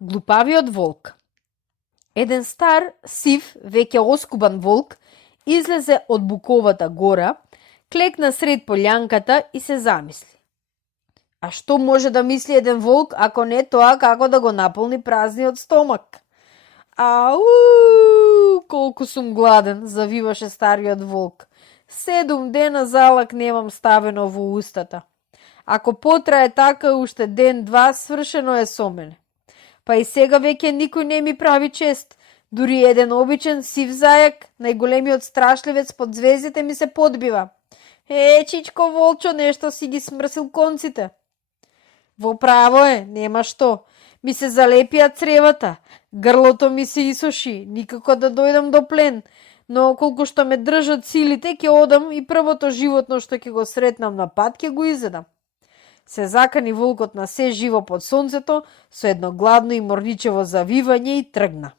Глупавиот волк. Еден стар, сив, веќе оскубан волк излезе од буковата гора, клекна сред полјанката и се замисли. А што може да мисли еден волк, ако не тоа како да го наполни празниот стомак? Ау, колку сум гладен, завиваше стариот волк. 7 дена залак немам ставено во устата. Ако потрае така уште ден-два, свршено е со мене. Па и сега веќе никој не ми прави чест. Дури еден обичен сив зајак, најголемиот страшливец под звездите ми се подбива. Чичко волчо, нешто си ги смрсил конците. Во право е, нема што. Ми се залепија цревата, грлото ми се исуши, никако да дојдам до плен, но колку што ме држат силите, ќе одам и првото животно што ќе го сретнам на пат, ќе го изедам. Се закани волкот на се живо под сонцето, со едно гладно и морничево завивање и тргна.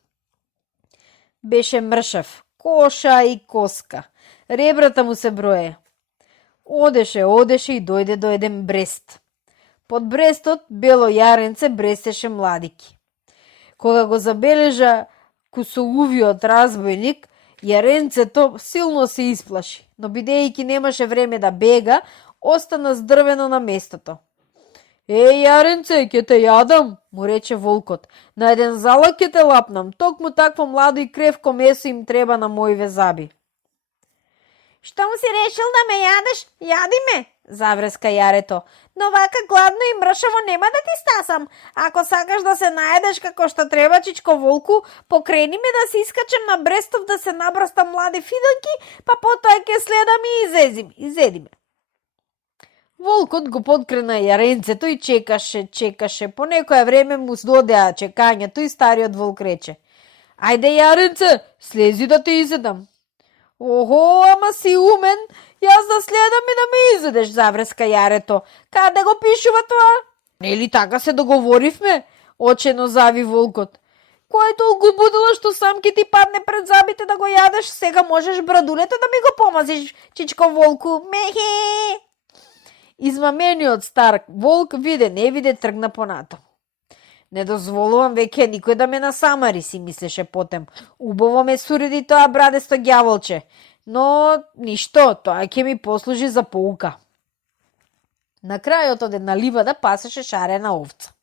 Беше мршав, коша и коска, ребрата му се броje. Одеше и дојде до еден брест. Под брестот бело јаренце брестеше младики. Кога го забележа кусоувиот разбојник, јаренцето силно се исплаши, но бидејќи немаше време да бега, остана здрвено на местото. Јаренце, ќе те јадам, му рече волкот. На еден залак ќе те лапнам, токму такво младо и кревко месо им треба на моиве заби. Што му си решил да ме јадеш? Јади ме, завреска јарето. Но вака гладно и мршаво нема да ти стасам. Ако сакаш да се наедеш како што треба, чичко волку, покрени ме да се искачам на брестов да се набрстам млади фиданки, па потоа ќе следам и изеди ме. Волкот го подкрена јаренцето и чекаше. По некое време му додеа чекањето и стариот волк рече: Ајде јаренце, слези да те изедам. Охо, ама си умен, јас да следам и да ме изедеш, завреска јарето. Каде го пишува тоа? Нели така се договоривме? Очено зави волкот. Кој толку будало што сам ки ти падне пред забите да го јадеш, сега можеш брадулето да ми го помазиш, чичко волку. Мехе! Измамениот стар волк виде не виде тргна понатаму. Не дозволувам веќе никој да ме насамари, си мислеше потем. Убаво ме суреди тоа брадесто ѓаволче, но ништо, тоа ќе ми послужи за поука. На крајот од една ливада пасеше шарена овца.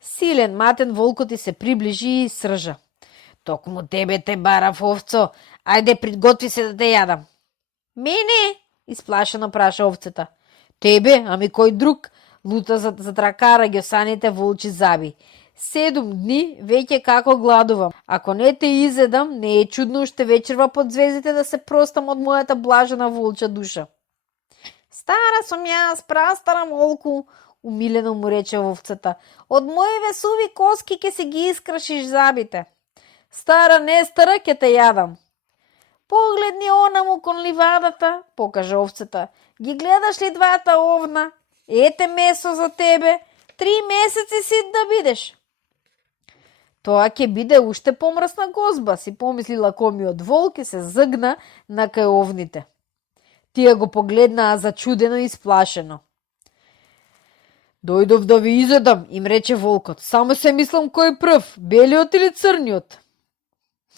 Силен матен волкот и се приближи и сржа. Токму тебе те барав, овцо, ајде приготви се да те јадам. Мене? Исплашено праша овцата. Тебе, ами кој друг? Лута за тракара гјосаните волчи заби. 7 дни веќе како гладувам. Ако не те изедам, не е чудно уште вечерва под звездите да се простам од мојата блажена волча душа. Стара сум јас, прастара волку, умилено му рече овцата. Од моје суви коски ќе се ги искрашиш забите. Стара, не стара, ќе те јадам. Погледни онаму кон ливадата, покажа овцата. Ги гледаш ли двата овна? Ете месо за тебе, 3 месеци сит да бидеш. Тоа ќе биде уште помрсна гозба, си помисли лакомиот волк и се згна на кај овните. Тие го погледнаа зачудено и исплашено. Дојдов да ви изедам, им рече волкот. Само се мислам кој прв, белиот или црниот.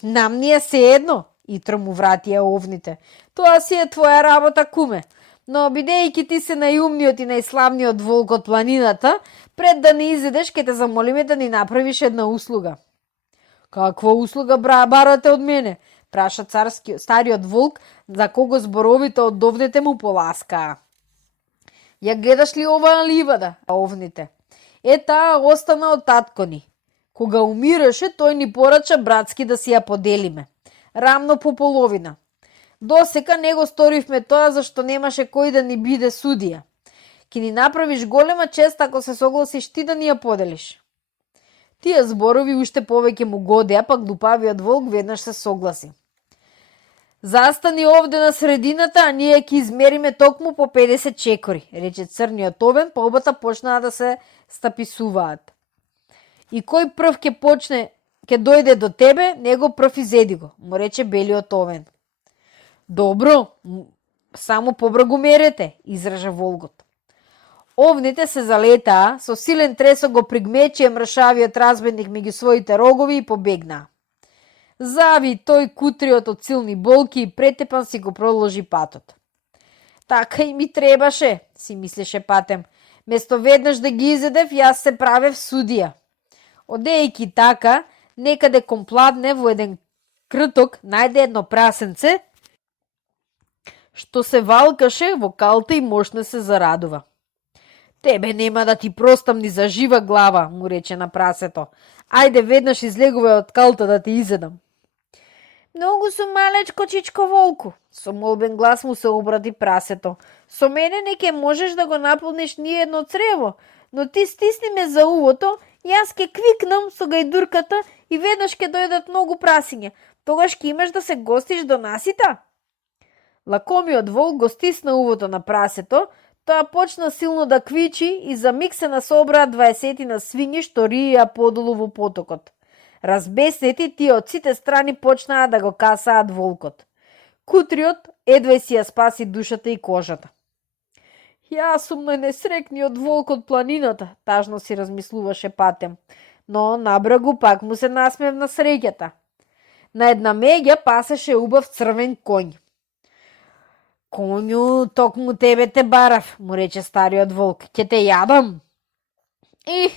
Нам ни е сеедно, итро му вратија овните. Тоа си е твоја работа, куме. Но бидејќи ти се најумниот и најславниот волк од планината, пред да не изедеш, ке те замолиме да ни направиш една услуга. Каква услуга барате од мене? Праша стариот волк, за кого зборовите од овните му поласкаа. Ја гледаш ли оваа ливада? Овните. Таа остана од татко ни. Кога умираше, тој ни порача братски да си ја поделиме. Рамно по половина. Досека не го сторивме тоа зашто немаше кој да ни биде судија. Ки ни направиш голема чест ако се согласиш ти да ни ја поделиш. Тие зборови уште повеќе му годеа, па глупавиот волк веднаш се согласи. Застани овде на средината, а ние ќе измериме токму по 50 чекори, рече црниот овен, па обата почнаа да се стаписуваат. И кој прв ќе дојде до тебе, него прв изеди го, му рече белиот овен. Добро, само побрагу мерете, изража волкот. Овните се залетаа, со силен тресок го пригмечи мршавиот разбедник меѓу своите рогови и побегнаа. Зави тој кутриот од силни болки и претепан си го проложи патот. Така и ми требаше, си мислеше Патем. Место веднаш да ги изедев, јас се правев судија. Одејќи така, некаде компладне во еден крток најде едно прасенце, што се валкаше во калта и мощно се зарадува. Тебе нема да ти простам ни за жива глава, му рече на прасето. Ајде веднаш излегуве од калта да те изедам. Многу сум малечко, чичко волку, со молбен глас му се обрати прасето. Со мене не ке можеш да го наполниш ни едно црево, но ти стисни ме за увото, јас ке квикнам со гајдурката и веднаш ке дојдат многу прасиња. Тогаш ке имаш да се гостиш до насита. Лакомиот волк го стисна увото на прасето, тоа почна силно да квичи и за миг се насобраа 20 на свињи што риеа подолу во потокот. Разбеснети, тие од сите страни почнаа да го касаат волкот. Кутриот едвај си ја спаси душата и кожата. Јас сум најнесрекниот волк од планината, тажно си размислуваше Патем, но набрагу пак му се насмевна среќата. На една меѓа пасеше убав црвен коњ. Коњу, токму тебе те барав, му рече стариот волк, ќе те јадам.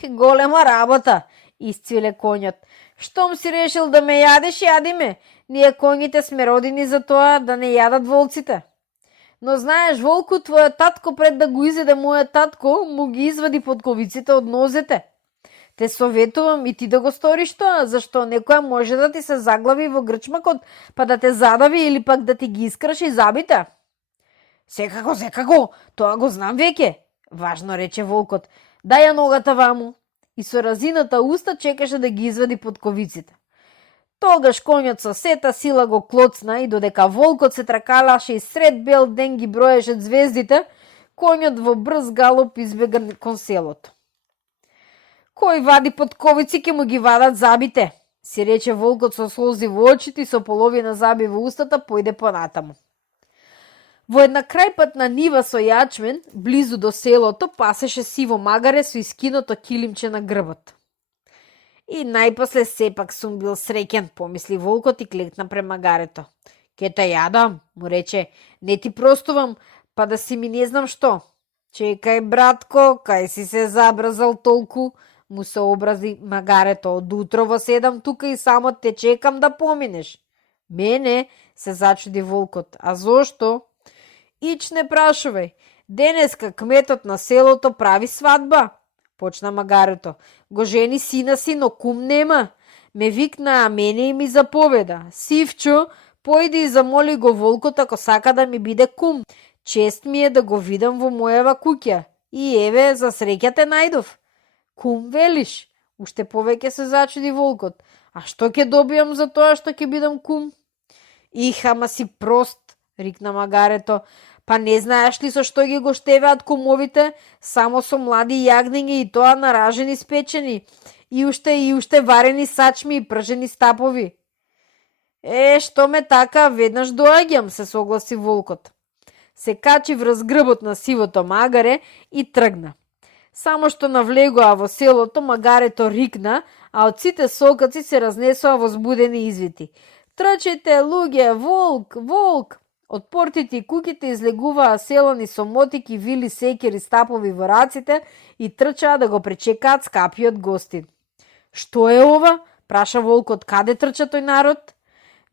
Голема работа, isцвиле коњот. Штом си решил да ме јадеш, јади ме. Ние коњите сме родени за тоа да не јадат волците. Но знаеш, волку, твојот татко пред да го изеде мојот татко, му ги извади подковиците од нозете. Те советувам и ти да го сториш тоа, зашто некоја може да ти се заглави во грчмакот, па да те задави или пак да ти ги искраши забите. Секако, тоа го знам веќе, важно рече волкот. Дај ја ногата ваму. И со разината уста чекаше да ги извади подковиците. Тогаш коњот со сета сила го клоцна и додека волкот се тракалаше и сред бел ден ги броеше звездите, коњот во брз галоп избега кон селото. Кој вади подковици, ке му ги вадат забите, си рече волкот со слози во очите и со половина заби во устата појде понатаму. Во една крајпатна нива со јачмен, близу до селото, пасеше сиво магаре со искиното килимче на грбот. И најпосле сепак сум бил среќен, помисли волкот и клекна пре магарето. Ке те јадам, му рече, не ти простувам, па да си ми не знам што. Чекај, братко, кај си се забрзал толку, му се образи магарето. Од утро во 7 тука и само те чекам да поминеш. Мене, се зачуди волкот, а зошто? Ич не прашувај. Денеска кметот на селото прави свадба. Почна магарето. Го жени сина си, но кум нема. Ме викна, а мене и ми заповеда. Сивчо, појди и замоли го волкот ако сака да ми биде кум. Чест ми е да го видам во мојава куќа. И еве, за среќа те најдов. Кум велиш? Уште повеќе се зачуди волкот. А што ќе добијам за тоа што ќе бидам кум? Ама си прост, рикна магарето. Па не знаеш ли со што ги гоштеваат кумовите? Само со млади јагниња и тоа наражени спечени. И уште варени сачми и пржени стапови. Што ме така, веднаш доаѓам, се согласи волкот. Се качи врз грбот на сивото магаре и тргна. Само што навлегоа во селото, магарето рикна, а од сите сокаци се разнесоа возбудени извити. Трчете, луѓе, волк, волк! Од портите и куќите излегуваа селани со мотики, вили, секери, стапови во раците и трчаа да го пречекаат скапиот гостин. Што е ова? Праша волкот. Каде трча тој народ?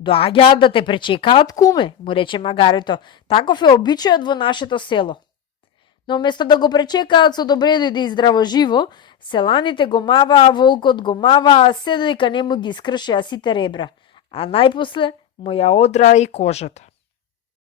Доаѓаат да те пречекаат, куме, му рече магарето. Таков е обичајот во нашето село. Но место да го пречекаат со добредојде и здраво живо, селаните го маваа, волкот го маваа, се додека не му ги искршеа сите ребра, а најпосле му ја одра и кожата.